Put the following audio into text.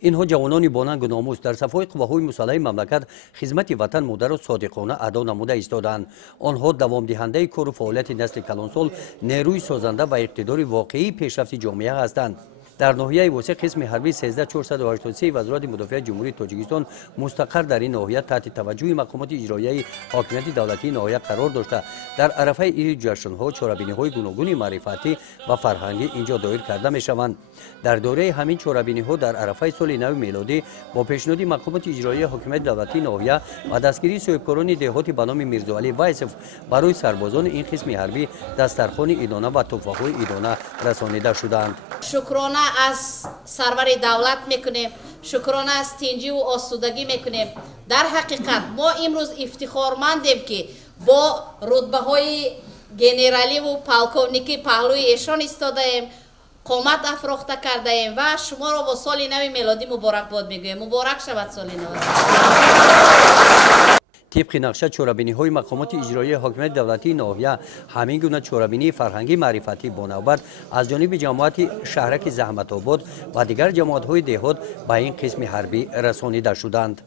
اینها جوانانی باننگ و ناموس در صف‌های قواهای مسلح مملکت خدمت وطن مادر و صادقانه ادا نموده ایستادند. آنها دوام دهنده کار و فعالیت نسل کلانسال، نیروی سازنده و اقتدار واقعی پیشرفت جامعه هستند. در ناحیه وسیع قسم حربی 13483 وزارت مدافع جمهوری تاجیکستان مستقر در این ناحیه تحت توجه مقامات اجرایی حاکمیت دولتی ناحیه قرار داشته در عرفه این جشن‌ها چاره‌بینی‌های گوناگون معرفتی و فرهنگی اینجا دایر کرده می‌شوند. در دوره همین چاره‌بینی‌ها در عرفه سال نو میلادی با پیشنهاد مقامات اجرایی حاکمیت دولتی ناحیه و دستگیری صاحبکاران دهاتی به نام میرزاعلی وایسف برای سربازان این قسم حربی دسترخوان ایدانه و تحفه‌های ایدانه رسانیده شدند. شکرانه از سرور دولت میکنیم، شکرانه از تنجی و آسودگی میکنیم. در حقیقت ما امروز افتخارمندیم که با رتبه های گنرالی و پالکونیکی پهلوی ایشان ایستاده ایم، قامت افراخته کرده ایم و شما را با سال نو میلادی مبارکباد میگویم. مبارک شود سال نو. طبق نقشه چاره‌بینی‌های مقامات اجرایی حاکمیت دولتی ناحیه همین گونه چاره‌بینی فرهنگی معرفتی با نوبت از جانب جماعت شهرک زحمت آباد و دیگر جماعت‌های دهات به این قسم حربی رسانیده شدند.